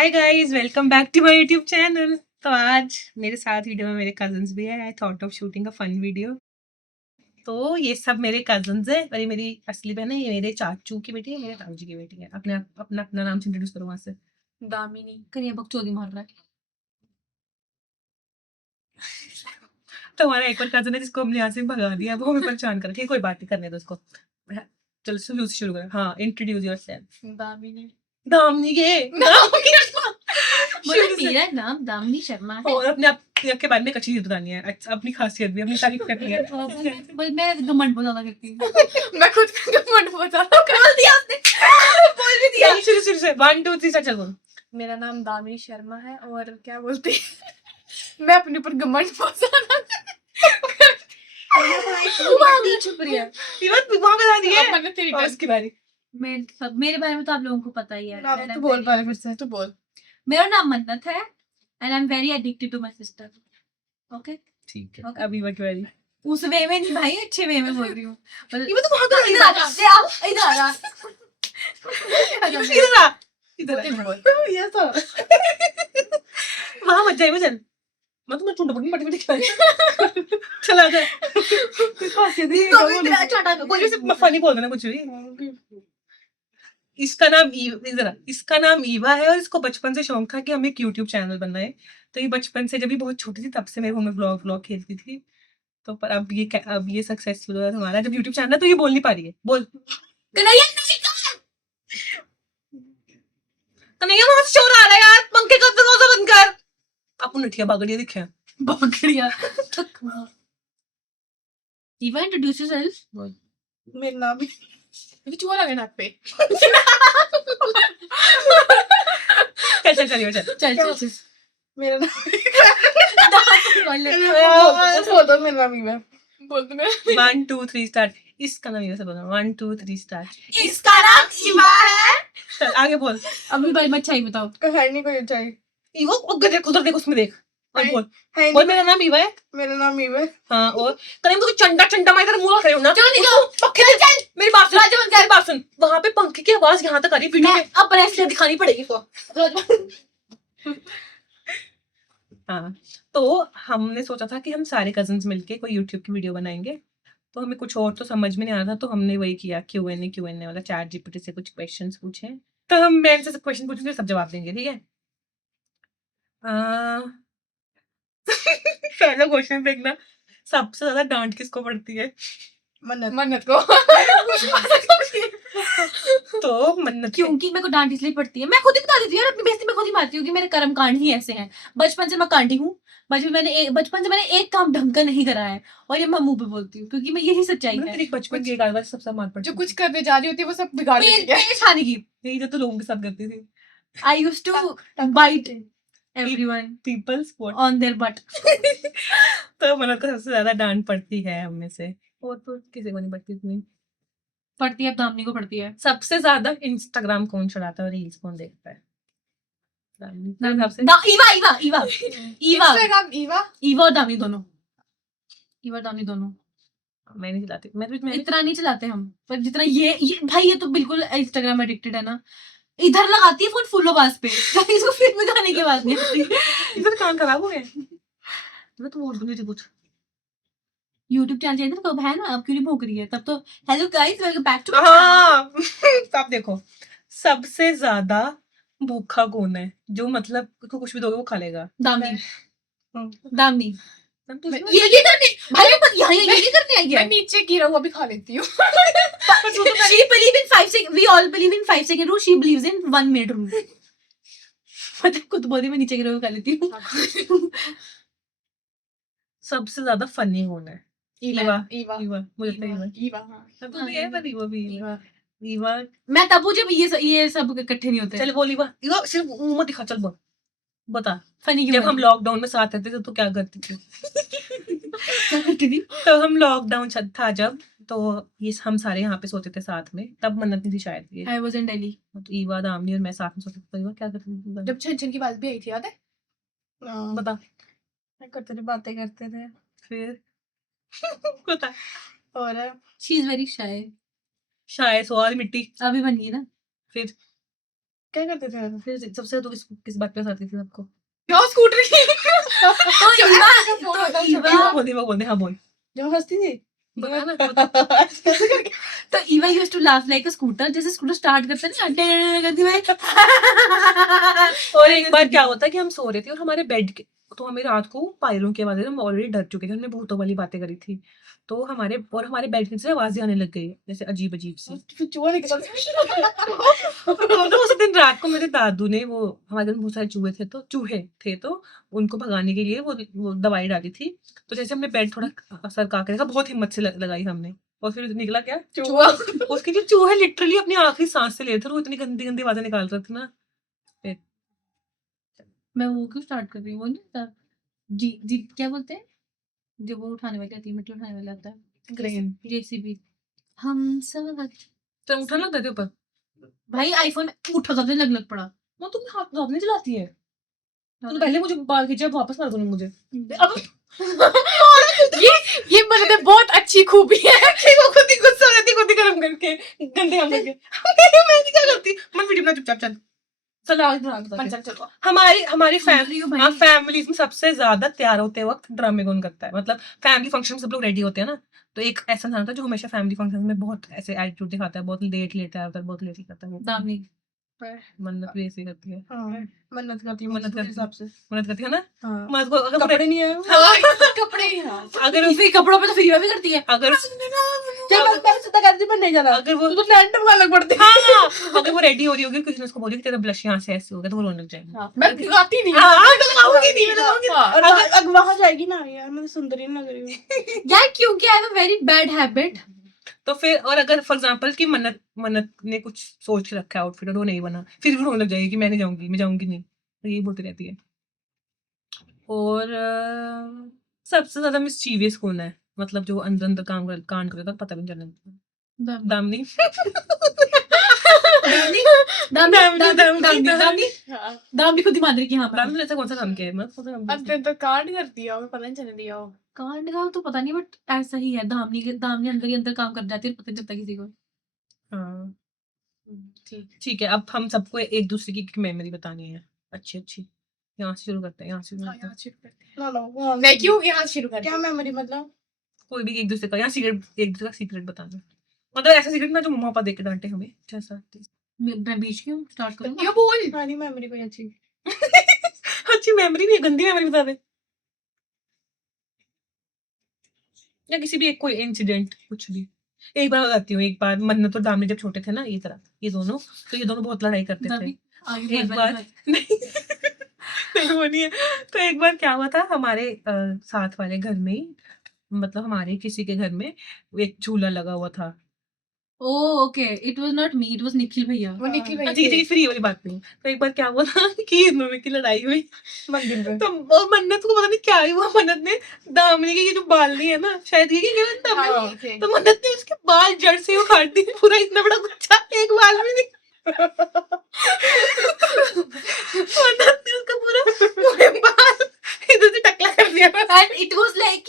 Hi guys, welcome back to my YouTube channel. तो आज मेरे साथ वीडियो में मेरे कजन्स भी है। I thought of shooting a fun video. तो ये सब मेरे कजन्स है और ये मेरी असली बहन है। ये मेरे चाचू की बेटी है, मेरे ताऊ जी की बेटी है। अपने अपना अपना नाम से इंट्रोड्यूस करो वहां से। दामिनी करिए बकचोदी मार रहा है। तो हमारा एक और कजन है जिसको हमने यहाँ से भगा दिया, वो हमें परेशान कर। ठीक है, कोई बात नहीं, करने दो उसको। चलो शुरू करो। हाँ, इंट्रोड्यूस योरसेल्फ। दामिनी दामिनी के बोले मेरा नाम दामिनी शर्मा है और अपने आप के बारे में एक अच्छी चीज बतानी है, अपनी खासियत भी, अपनी तारीफ करनी है। मैं घमंड बहुत ज्यादा करती हूँ। मैं खुद का घमंड बहुत ज्यादा कर दिया आपने। बोल भी दिया। शुरू से 1 2 3 चल बोल। मेरा नाम दामिनी शर्मा है और क्या बोलती है मैं अपने ऊपर घमंड बहुत ज्यादा चुप रही है। ये बात वहां बता दी है। मैंने तेरी और उसके बारे मेरे बारे में तो आप लोगों को पता ही है। तू बोल पहले, फिर से तू बोल। मेरा नाम मन्नत है and I am very addicted to my sister. Okay ठीक है। Okay. अभी बाकी बारी उस वे में नहीं भाई, अच्छे वे में बोल रही हूँ। ये तो वहां का इधर आ जा, इधर आ जा। इधर आ, इधर आ। ये तो वहां मत जाइए, चल मत मत चुंड पकड़ मत मत चला जा। कोई से फनी बोल देना कुछ भी। इसका नाम ईवा है और इसको बचपन से शौक था कि हमें एक यूट्यूब चैनल बनना है। तो ये बचपन से, जब ये बहुत छोटी थी तब से मेरे में व्लॉग खेलती थी। तो पर अब ये सक्सेसफुल हुआ हमारा जब यूट्यूब चैनल है। तो ये बोल नहीं पा रही है, बोल कन्हैया, वहां से शोर आ रहा है यार, पंखे का दरवाजा बंद कर। अपन उठिया बागड़िया दिखे बकरिया। Eva introduce yourself. मेरा नाम भी अभी चूहा लगे नाक पे। चल चल मेरा नाम बोल बोल दो। मेरा नाम ईवा। बोल दो मेरा 1 2 3 स्टार्ट। इसका नाम ऐसे बोलना, 1 2 3 स्टार्ट। इसका नाम ईवा है। चल आगे बोल। अभी भाई मत चाहिए बताओ। है नहीं कोई चाहिए। ईवा देख, उधर देख, उसमें देख और बोल। है बोल नहीं। मेरा नाम ईवा है। मेरा नाम ईवा है। हाँ, और करीम तो चंडा चंडा मैं तेरा मुंह करे हूं ना। चल निकलो। चल मेरी बात सुन, मेरी बात सुन। वहां पे पंखे की आवाज यहाँ तक आ रही है वीडियो में। अब ब्रेसलेट दिखानी पड़ेगी तो। हाँ, तो हमने सोचा था कि हम सारे कजन्स मिलके कोई यूट्यूब की वीडियो बनाएंगे। तो हमें कुछ और तो समझ में नहीं आ रहा था, तो हमने वही किया, क्यूएनए वाला। चैट जीपीटी से कुछ क्वेश्चंस पूछे। तो हम मैं इनसे क्वेश्चन पूछेंगे, सब जवाब देंगे, ठीक है। पहला क्वेश्चन देखना, सबसे ज्यादा डांट किसको पड़ती है? मन्नत को। तो मन्नत क्योंकि मेरे को डांट इसलिए पड़ती है, मैं खुद ही बता देती हूँ यार, अपनी बेइज्जती में खुद ही मारती हूँ कि मेरे कर्म कांड ही ऐसे हैं। बचपन से मैं कांडी हूँ। बचपन से मैंने एक काम ढंग का नहीं करा है और ये मैं मुंह पे बोलती हूँ क्योंकि मैं यही सच्चाई है। तेरी बचपन की एक आदत सबसे मार पड़ती जो कुछ करने जा रही होती है वो सब बिगाड़ देती है। पेट खाने की। यही जो तो लोगों के साथ करती थी। I used to bite everyone peoples on there but. तो मन्नत को सबसे ज्यादा डांट पड़ती है हम में से, और तो किसी को नहीं पड़ती इतनी। पड़ती है, अब दामनी को पड़ती है। सबसे ज्यादा इंस्टाग्राम कौन चलाता है और रील्स कौन देखता है? सबसे ईवा ईवा ईवा ईवा इंस्टाग्राम ईवा। ईवा और दामनी दोनों। ईवा और दामनी दोनों। मैं नहीं चलाती। मैं इतना नहीं चलाते हम, पर जितना ये भाई, ये तो बिल्कुल इंस्टाग्राम एडिक्टेड है ना। इधर लगाती है फोन फुल आवाज पे, ताकि इसको फिर में गाने की आवाज नहीं आती। इधर कान खराब हो गए। मैं तो बोल दूंगी थी कुछ। यूट्यूब चैनल चाहिए था, कब है ना, अब क्यों नहीं भोग रही है? तब तो hello guys, welcome back to. हाँ अब देखो, सबसे ज्यादा भूखा कौन है? जो मतलब उसको कुछ भी दोगे वो खा लेगा। दामनी। हम्म। दामनी तो ये करने भाई, पर यहाँ ये करने आई मैं है। नीचे गिरा हुआ भी खा लेती हूँ। She believe in 5 seconds. We all believe in 5 second rule. She believes in 1 minute rule. मतलब खुद बोली मैं नीचे गिरा हुआ खा लेती हूँ। सबसे ज्यादा फनी कौन है? ईवा। ईवा मुझे लगता है ईवा। ईवा हाँ। सब तो है, पर ईवा भी ईवा। ईवा। मैं तब जब ये सब इकट्ठे नहीं होते। चल बोल ईवा। ईवा सिर्फ मुंह मत दिखा, चल बोल, बता। फनी जब हम लॉकडाउन में साथ रहते थे तो क्या करती थी? क्या करती थी? तो हम लॉकडाउन था जब, तो ये हम सारे यहाँ पे सोते थे साथ में। तब मन्नत नहीं थी शायद ये। I was in Delhi. तो ईवा, दामनी और मैं साथ में सोते थे। तो ईवा क्या करती थी? जब छन की बात भी आई थी, याद है? बता। करते थे, बातें करते थे। फिर बता। और She is very shy. शायद स्वाद मिट्टी। अभी बन गई ना। फिर क्या करते थे? फिर सबसे ज्यादा तो किस बात पे हंसाती थी सबको? क्या स्कूटर की? तो ईवा बोल दे हाँ बोल जो हंसती थी बता ना कैसे करके? तो Eva used to laugh like a scooter, जैसे स्कूटर स्टार्ट करते हैं ना करती मैं और एक बार क्या होता है कि हम सो रहे थे और हमारे बेड के तो हमें रात को पायरों की आवाजें, हम ऑलरेडी डर चुके थे, हमने भूतों वाली बातें करी थी, तो हमारे बेड की से आवाजें आने लग गई जैसे अजीब अजीब सी। फिर चूहा निकला तो उस दिन रात को मेरे दादू ने वो हमारे घर में बहुत सारे चूहे थे तो उनको भगाने के लिए वो दवाई डाली थी, तो जैसे हमने बेड थोड़ा सरका के रखा, बहुत हिम्मत से लगाई हमने, और फिर निकला क्या चूहा। उसके जो चूहे लिटरली अपनी आखिरी सांस से ले रहे थे, वो इतनी गंदी गंदी आवाजें निकाल रहे थे ना। मैं वो क्यों स्टार्ट कर रही हूँ, वो नहीं था जी जी क्या बोलते हैं जो वो उठाने वाली आती है, मिट्टी उठाने वाला आता है, क्रेन जेसीबी। हम सब तो उठा लगता थे ऊपर, भाई आईफोन उठा कब से लग पड़ा। वो तुम हाथ नहीं चलाती है, तो पहले मुझे बाल खींचे अब वापस मार दो मुझे। अब ये मतलब बहुत अच्छी खूबी है। वो खुद ही गुस्सा हो जाती, खुद ही गरम करके गंदे काम करके मैं नहीं क्या करती, मैं वीडियो बना चुपचाप चल चल आगे बता चल चल हमारी रही हूँ भाई। फैमिली में सबसे ज्यादा तैयार होते वक्त ड्रामे कौन करता है, मतलब फैमिली फंक्शन में सब लोग रेडी होते हैं ना, तो एक ऐसा इंसान होता है जो हमेशा फैमिली फंक्शन में बहुत ऐसे एटीट्यूड दिखाता है, बहुत लेट आता है, बहुत लेट ही करता है, वो दामनी मन्नत भी ऐसे ही करती है, हाँ, मन्नत करती हूँ मन्नत मेरे करती हिसाब से। मन्नत करती है ना। हाँ। मत को अगर कपड़े नहीं है कपड़े अगर फिर कपड़ों पे तो फिर भी करती है। अगर क्या बात मैं सीधा करती मैं नहीं जाना। अगर वो तू तो रैंडम का अलग पड़ती है। हाँ अगर वो रेडी हो रही होगी, किसी ने उसको बोली कि तेरा ब्लश यहाँ से ऐसे हो गया, तो वो रोने लग जाएगी। हाँ, मैं लगाती नहीं हाँ, मैं लगाऊंगी नहीं, मैं लगाऊंगी नहीं। हाँ, और अगर वहां जाएगी ना यार मैं तो सुंदरी नहीं लग रही हूँ। यार क्योंकि I have a very bad habit. तो फिर और अगर फॉर एग्जांपल कि मन्नत ने कुछ सोच के रखा है आउटफिट और वो नहीं बना, फिर भी रोने लग जाएगी कि मैं नहीं जाऊंगी, मैं जाऊंगी नहीं, तो यही बोलती रहती है। और सबसे ज्यादा मिस्चीवियस कौन है, मतलब जो अंदर अंदर कांड करता पता भी नहीं चलता? दामनी दामनी खुद ही मान रही कि हाँ दामनी ने ऐसा कौन सा काम किया है, मतलब कौन सा काम किया है? अब तो कांड कर दिया हो पता नहीं चलने दिया हो। कांड का तो पता नहीं, बट ऐसा ही है, दामनी अंदर ही अंदर काम कर जाती है, पता नहीं चलता किसी को। हाँ ठीक है, अब हम सबको एक दूसरे की मेमोरी बतानी है अच्छी अच्छी। यहाँ से शुरू करते हैं, यहाँ से शुरू करते हैं। मैं क्यों यहाँ शुरू कर क्या मेमोरी मतलब कोई भी एक दूसरे का यहाँ एक दूसरे का सीक्रेट बताना, मतलब ऐसा सीक्रेट ना जो मम्मा पापा देख के डांटे हमें, जैसा मैं बीच क्यों स्टार्ट करूँ? ये बोल पुरानी मेमोरी कोई अच्छी अच्छी मेमोरी नहीं, गंदी मेमोरी बता दे, या किसी भी एक कोई इंसिडेंट कुछ भी। एक बार बताती हूँ, एक बार मन्नत और दामनी जब छोटे थे ना, ये दोनों बहुत लड़ाई करते थे। एक बार नहीं वो नहीं है, तो एक बार क्या हुआ था हमारे साथ वाले घर में ही, मतलब हमारे किसी के घर में एक झूला लगा हुआ था। Okay, it was not me, it was Nikhil भैया। वो निखिल भैया ठीक है फ्री वाली बात नहीं। तो एक बार क्या हुआ था कि इन दोनों की लड़ाई हुई मंदिर में तो और मन्नत को पता नहीं क्या हुआ, मन्नत ने दामनी के ये जो बाल नहीं है ना, शायद ये क्या दामनी, तो मन्नत ने उसके बाल जड़ से उखाड़ दिए, पूरा इतना बड़ा गुच्छा, एक बाल भी नहीं। मन्नत ने उसका पूरे बाल इधर से टकला कर दिया एंड इट वाज लाइक,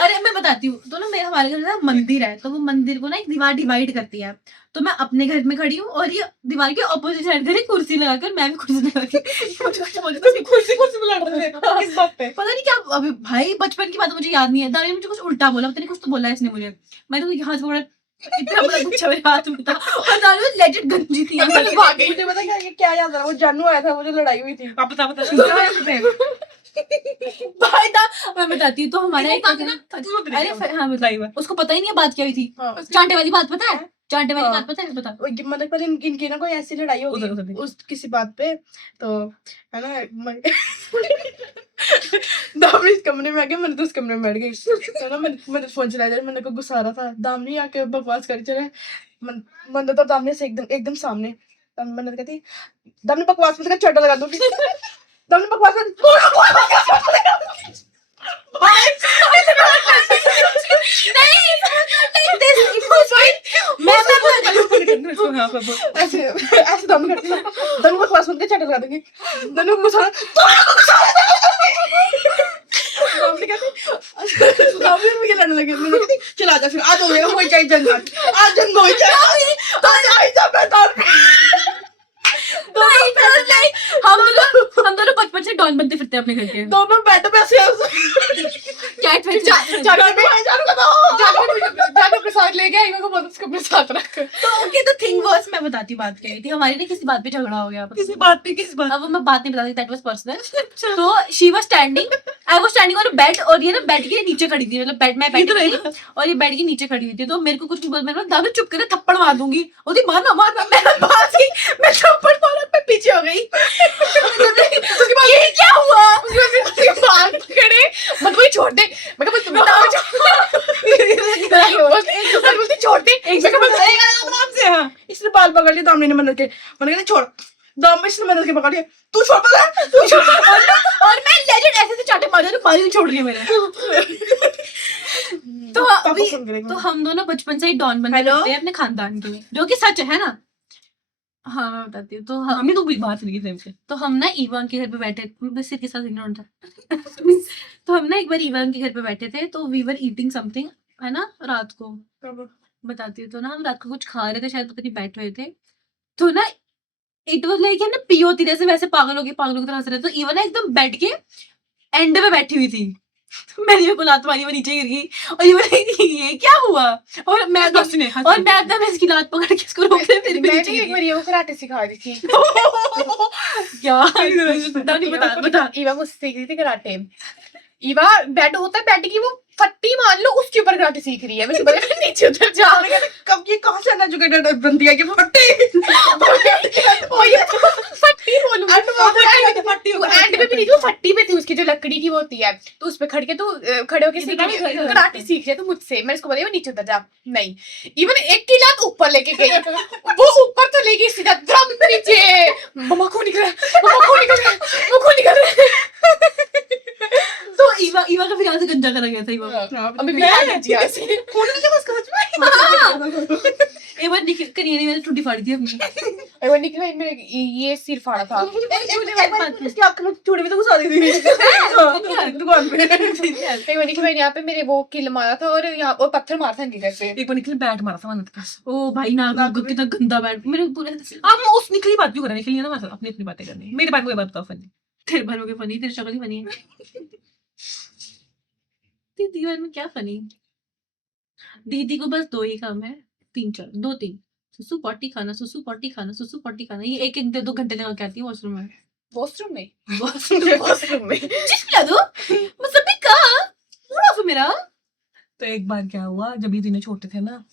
अरे मैं बताती हूँ, तो ना मेरे हमारे घर में ना मंदिर है, तो वो मंदिर को ना एक दीवार डिवाइड करती है, तो मैं अपने घर में खड़ी हूँ और ये दीवार के ऑपोजिट साइड घर कुर्सी लगाकर, मैं भी कुर्सी लगा के कुर्सी में लड़ रहे थे किस बात पे, पता नहीं क्या। अभी भाई बचपन की बात मुझे याद नहीं है, दादी ने मुझे कुछ उल्टा बोला, पता नहीं कुछ तो बोला इसने मुझे, मैं तो यहाँ से बोला इतना बड़ा गुच्छा मेरे हाथ में था और दादी में लेजिट गंजी थी। मुझे पता क्या याद आ रहा, वो जानू आया था, वो जो लड़ाई हुई थी। आप बता भाई था, मैं बताती हूँ, तो हमारा एक अरे हाँ बताइए उसको पता ही नहीं है बात क्या हुई थी। हाँ। चांटे वाली बात पता है? चांटे वाली हाँ। बात पता है? बता। मतलब पहले इनकी ना कोई ऐसी लड़ाई हो उधर गई उस किसी बात पे, तो है ना दामनी इस कमरे में आ गया, मैंने तो उस कमरे में बैठ गई, तो ना मैंने फोन चलाया जा, मैंने को गुस्सा आ रहा था, दामनी आके बकवास कर चले, मैंने तो दामनी से एकदम सामने, मैंने कहती दामनी बकवास में चड्डा लगा दूंगी, दामनी बकवास में ऐसे ऐसे दम करती है, दम को क्लास में चटा लगा दूंगी, दम को सारा दम कहते दम में मुझे लड़ने लगे, मैंने कहती चला जा फिर आज हो गया, हो जाए जंग, आज जंग हो जाए, तो आज जब मैं तो हम दोनों बचपन से डॉन बनते फिरते हैं अपने घर के। दोनों बेड पे ऐसे कैट जाके अपने साथ लेके आएगा को बहुत उसको अपने साथ रख। तो ओके, तो थिंग वाज, मैं बताती हूँ बात क्या हुई थी हमारी ना, किसी बात पे झगड़ा हो गया। किसी बात पे किस बात अब मैं बात नहीं बताती, दैट वाज पर्सनल। तो she was standing, I was standing on bed, और ये ना बेड के नीचे खड़ी थी, मतलब बेड में बैठी थी और ये बेड के नीचे खड़ी हुई थी। तो मेरे को कुछ नहीं बोला, मैंने बोला दादा चुप कर, थप्पड़ मार दूंगी। ओदी मारना मारना, मैं भाग गई, मैं थप्पड़ मारा, मैं पीछे हो गई। उसके बाद ये क्या हुआ, उसके बाल पकड़े, मत वही छोड़ दे। मैं कहा तुम्हें बोलती छोड़ दे। मैं कहा आराम से। हाँ इसने बाल पकड़ लिए, दामनी ने मन्नत के, मैंने कहा छोड़। दाम इसने मन्नत के पकड़ लिया, तू छोड़ पकड़, तू छोड़। और मैं लेजेंड ऐसे से चाटे मार रही हूं, बाल नहीं छोड़ रही है मेरे। तो तो हम दोनों बचपन से ही डॉन बनते हैं अपने खानदान के लिए, जो कि सच है ना। हाँ मैं बताती हूँ। तो हमें तो बात नहीं की से। तो हम ना ईवान के घर पे बैठे, बस सिर के साथ इग्नोर था। तो हम ना एक बार ईवान के घर पे बैठे थे, तो वी वर ईटिंग समथिंग, है ना, रात को बताती हूँ। तो ना हम रात को कुछ खा रहे थे, शायद पता नहीं बैठ रहे थे। तो ना इट वाज लाइक ना पी होती जैसे वैसे पागलों की तरह हंस रहे थे। तो ईवन ना एकदम बेड के एंड पे बैठी हुई थी। तो मैंने ये बोला तुम्हारी, वो नीचे गिर गई और ये बोला ये क्या हुआ, और मैं एकदम इसकी लात पकड़ के इसको रोक रही, फिर भी नीचे एक बार ये वो कराटे सिखा रही थी। क्या बता। ईवा मुझसे सीख रही थी कराटे। ईवा बेड होता है, बेड की वो फट्टी मान लो, उसके ऊपर कराटे सीख रही है। मैं सुबह नीचे उतर जा, कब ये कहाँ से एजुकेटेड बनती है कि फट्टी फट्टी बोलूं, एंड पे भी नहीं, वो फट्टी पे थी, उसकी जो लकड़ी की वो होती है, तो उस पे खड़े के तू खड़े होके सीख कराटे सीख रहे। तो मुझसे मैंने उसको बोला नीचे उतर जा, नहीं। इवन एक की लात ऊपर लेके गई, वो ऊपर तो ले गई सीधा ड्रम नीचे। मम्मा को निकल रहा है, मम्मा को निकल रहा है, वो को निकल रहा है। तो ईवा का फिर यहाँ से गंजा करा गया था। ईवा अभी भी याद है ऐसे होने लगा उसका सच में। एक बार करिए मैंने टूटी फाड़ी थी अपनी। एक बार निकल भाई मेरे ये सिर फाड़ा था। इसकी आंख में चूड़ी में तो घुसा दी थी दुकान पे। एक बार निकल भाई यहाँ पे मेरे वो किल मारा था, और यहाँ और पत्थर मारा था इनके घर पे। एक बार निकली बैट मारा था मैंने तो। ओ भाई ना, कितना गंदा बैट मेरे पूरे। अब उस निकली बात क्यों कर रहा, निकली है ना, मैं अपनी अपनी बातें करनी। मेरे बारे में बात बताओ फनी। तेरे बारे में फनी, तेरी शक्ल ही फनी है। दीदी बारे में क्या फनी, दीदी को बस दो ही काम है, तीन सुसु पॉटी खाना, सुसु पॉटी खाना, सुसु पॉटी खाना। ये एक एक 2 घंटे लगा के आती है वॉशरूम में। वॉशरूम में जिसला दो मतलब भी कहा पूरा फिर मेरा। तो एक बार क्या हुआ, जब ये तीनों छोटे थे ना,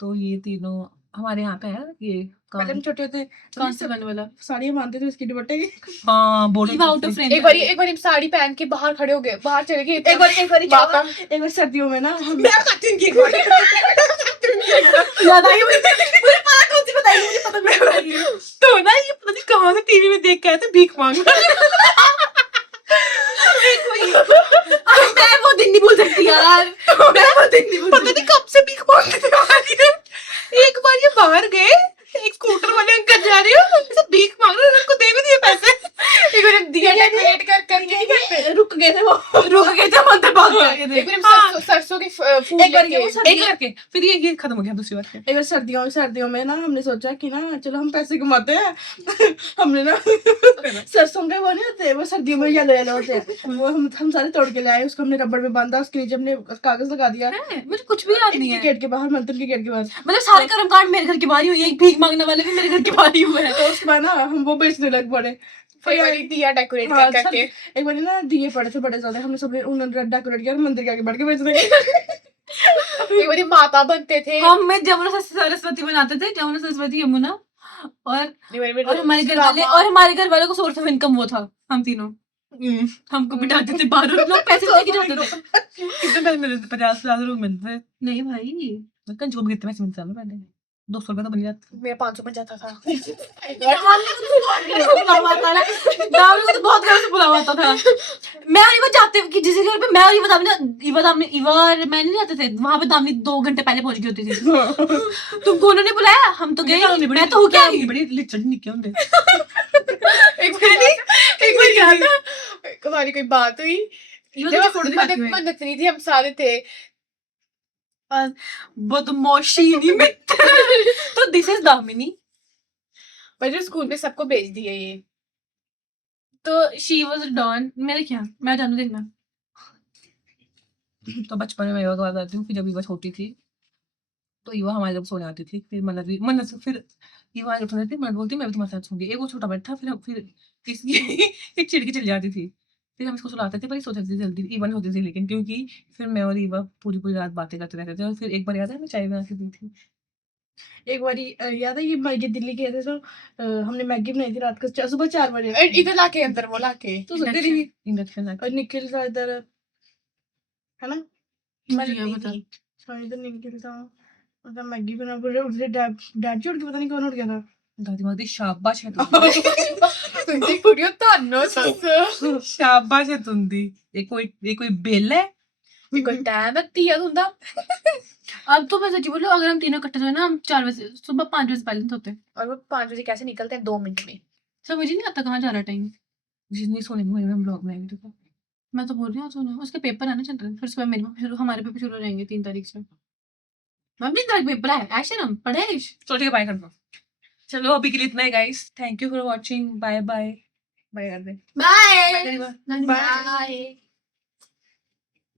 तो ये तीनों हमारे यहाँ पे है ये पहले हम छोटे होते, कौन से गाने वाला साड़ी मानते थे उसकी दुपट्टे की। हाँ बोलो आउट ऑफ फ्रेम। एक बार साड़ी पहन के बाहर खड़े हो गए, बाहर चले गए। एक बार सर्दियों में ना मैं बताती हूँ कि एक बार याद आई मुझे पता कौन सी बताई, मुझे पता नहीं। तो ना ये पता नहीं कहाँ से टीवी में देख के आए थे भीख मांग। मैं वो दिन नहीं भूल सकती यार, मैं वो दिन नहीं भूल पता नहीं कब से भीख मांगते थे। एक बार ये बाहर गए, एक स्कूटर वाले अंकल जा रहे हो, भीख मांग रहे, उनको दे भी दिए पैसे। एक बार दिया डेकोरेट कर रुक गए थे, वो रुक गए थे, मंदिर भाग गए थे। एक बार सरसों के फूल एक बार लेके एक करके फिर ये खत्म हो गया। दूसरी बार एक बार सर्दियों में ना हमने सोचा कि ना चलो हम पैसे कमाते हैं। हमने ना सरसों के वो नहीं होते, वो सर्दियों में येलो येलो होते हैं, वो हम सारे तोड़ के ले आए। उसको हमने रबड़ में बांधा, उसके नीचे हमने कागज लगा दिया। मुझे कुछ भी याद नहीं है। गेट के बाहर, मंदिर के गेट के बाहर, मतलब सारे कर्मकांड मेरे घर के बाहर ही हुई है, एक भीख मांगने वाले भी मेरे घर के बाहर ही हुए हैं। तो उसके बाद ना हम वो बेचने लग पड़े। दिया डेकोरेट करके एक बार ना दिए पड़े थे बड़े ज्यादा, हमने सब उन्होंने डेकोरेट किया, मंदिर के आगे बैठ के बेचने लगे। एक बार माता बनते थे हम, में जमुना सरस्वती बनाते थे, जमुना सरस्वती यमुना, और हमारे घर वालों को सोर्स ऑफ इनकम वो था हम तीनों। हमको बिठाते थे बाहर, लोग पैसे लेके जाते थे। कितने पैसे मिलते थे? 50,000 मिलते थे। नहीं भाई, कंजूस में कितने पैसे मिलते थे पहले? 200 रुपए तो बन जाता। मेरा 500 बन जाता था। दाम को तो बहुत घर से बुलावा आता था। मैं और इवा जाते कि जिस घर पे मैं और इवा मैं नहीं जाते थे वहां पे, दामनी 2 घंटे पहले पहुंच गई होती थी। तुमको उन्होंने बुलाया, हम तो गए, मैं तो हूँ क्या बड़ी लिचड़ निकले होंगे। एक बार याद है हमारी कोई बात हुई, मन्नत नहीं थी, हम सारे थे बदमाशी नहीं मित्र। तो दिस इज दामिनी, पर स्कूल में सबको भेज दिया ये। तो शी वाज डॉन, मेरे क्या, मैं जानू देखना। तो बचपन में मैं ईवा के पास आती हूँ, फिर जब ईवा छोटी थी तो ईवा हमारे जब सोने आती थी, फिर मन्नत से फिर ईवा हमारे सोने थी, मन्नत बोलती मैं भी तुम्हारे साथ सोऊंगी। एक वो छोटा बैठा, फिर इसकी एक चिढ़ के चली जाती थी। फिर हम इसको सुलाते थे, पर ये सो जाती थी जल्दी, ईवा नहीं सोती थी लेकिन, क्योंकि फिर मैं और ईवा पूरी पूरी रात बातें करते रहते थे। और फिर एक बार याद है हमें चाय बना के दी थी। एक बारी याद है ये दिल्ली गए थे तो हमने मैगी बनाई थी रात को सुबह 4 बजे इधर लाके अंदर वो लाके तो सुनते रही इंडक्शन और निखिल था इधर है ना मुझे क्या पता। इधर निखिल था मतलब मैगी बना बोल रहे उठे डैड जी उठ के पता नहीं कौन उठ गया था दादी मादी शाबाश है तुझे कुड़ियो तानो सस शाबाश है तुंदी। ये कोई बेल है। कोई टाइम रखती है तुंदा अब तो मैं सच्ची बोलूं, अगर हम तीनों इकट्ठे सोए ना, हम 4 बजे सुबह 5 बजे पहले सोते हैं। और वो 5 बजे कैसे निकलते हैं 2 मिनट में समझ ही नहीं आता कहाँ जा रहा टाइम। जितनी सोने में हम ब्लॉग बनाएंगे देखो। मैं तो बोल रही हूँ सुनो, उसके पेपर आना चल रहे हैं, फिर उसके बाद हमारे पेपर शुरू हो जाएंगे 3 तारीख से। मम्मी 3 तारीख पेपर है, ऐसे हम पढ़ेश। चलो ठीक है, बाय कर दो। चलो अभी के लिए इतना है guys, thank you for watching, bye bye. Bye कर दे। Bye bye